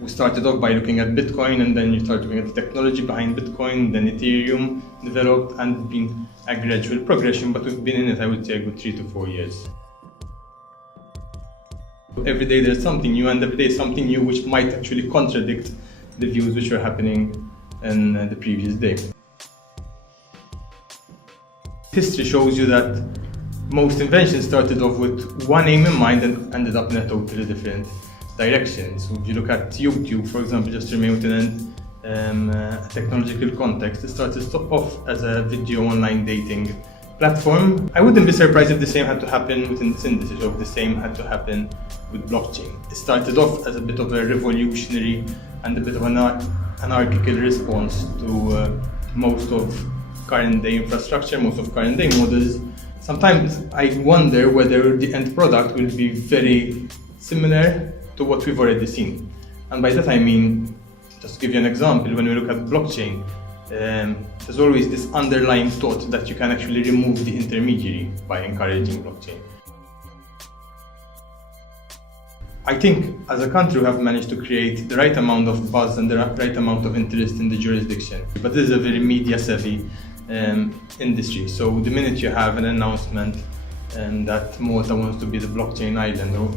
We started off by looking at Bitcoin, and then you start looking at the technology behind Bitcoin, then Ethereum developed, and it's been a gradual progression, but we've been in it, I would say, a good 3 to 4 years. Every day there's something new, and every day something new which might actually contradict the views which were happening in the previous day. History shows you that most inventions started off with one aim in mind and ended up in a totally different direction. So if you look at YouTube, for example, just to remain within a technological context, it started off as a video online dating platform. I wouldn't be surprised if the same had to happen within this industry, or if the same had to happen with blockchain. It started off as a bit of a revolutionary and a bit of an anarchical response to most of current day infrastructure, most of current day models. Sometimes I wonder whether the end product will be very similar to what we've already seen. And by that I mean, just to give you an example, when we look at blockchain, there's always this underlying thought that you can actually remove the intermediary by encouraging blockchain. I think as a country we have managed to create the right amount of buzz and the right amount of interest in the jurisdiction. But this is a very media savvy industry. So the minute you have an announcement that Malta wants to be the blockchain island,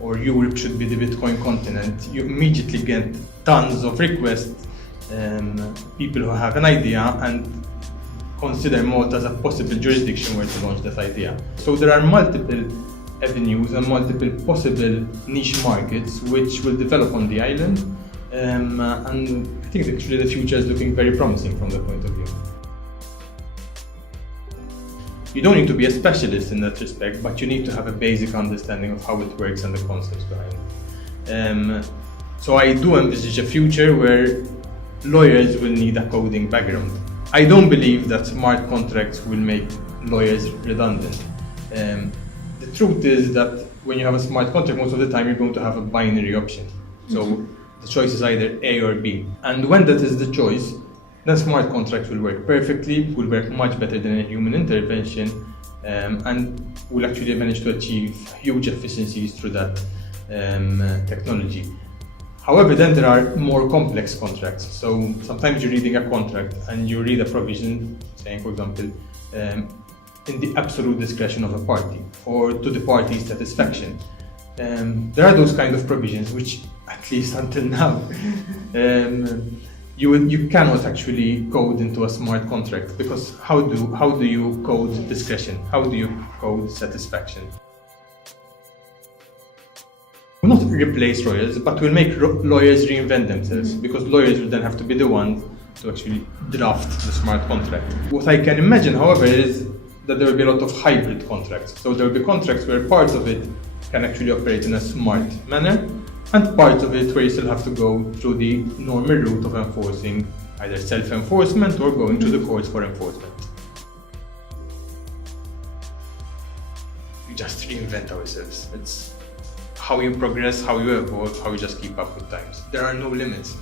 or Europe should be the Bitcoin continent, you immediately get tons of requests, people who have an idea and consider Malta as a possible jurisdiction where to launch that idea. So there are multiple avenues and multiple possible niche markets which will develop on the island, and I think actually the future is looking very promising from that point of view. You don't need to be a specialist in that respect, but you need to have a basic understanding of how it works and the concepts behind it. So I do envisage a future where lawyers will need a coding background. I don't believe that smart contracts will make lawyers redundant. The truth is that when you have a smart contract, most of the time you're going to have a binary option. So the choice is either A or B. And when that is the choice, then smart contracts will work perfectly, will work much better than a human intervention, and will actually manage to achieve huge efficiencies through that technology. However, then there are more complex contracts. So sometimes you're reading a contract and you read a provision saying, for example, in the absolute discretion of a party or to the party's satisfaction. There are those kind of provisions which, at least until now, you cannot actually code into a smart contract, because how do you code discretion? How do you code satisfaction? We'll not replace lawyers, but we'll make lawyers reinvent themselves, because lawyers will then have to be the ones to actually draft the smart contract. What I can imagine, however, is that there will be a lot of hybrid contracts. So there will be contracts where parts of it can actually operate in a smart manner, and part of it where you still have to go through the normal route of enforcing either self-enforcement or going to the courts for enforcement. We just reinvent ourselves. It's how you progress, how you evolve, how you just keep up with times. There are no limits.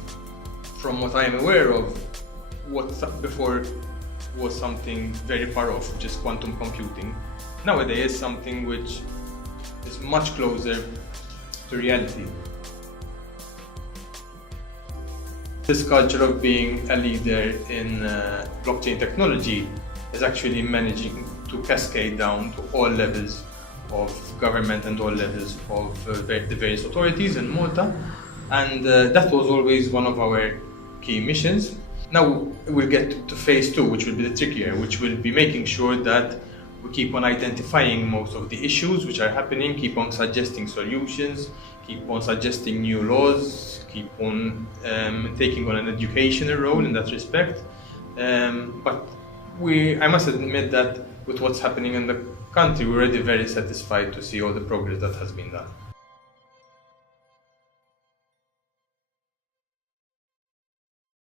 From what I am aware of, what before was something very far off, which is quantum computing, nowadays is something which is much closer to reality. This culture of being a leader in blockchain technology is actually managing to cascade down to all levels of government and all levels of the various authorities in Malta, and that was always one of our key missions. Now we'll get to phase 2, which will be the trickier, which will be making sure that we keep on identifying most of the issues which are happening, keep on suggesting solutions, keep on suggesting new laws, keep on taking on an educational role in that respect. But I must admit that with what's happening in the country, we're already very satisfied to see all the progress that has been done.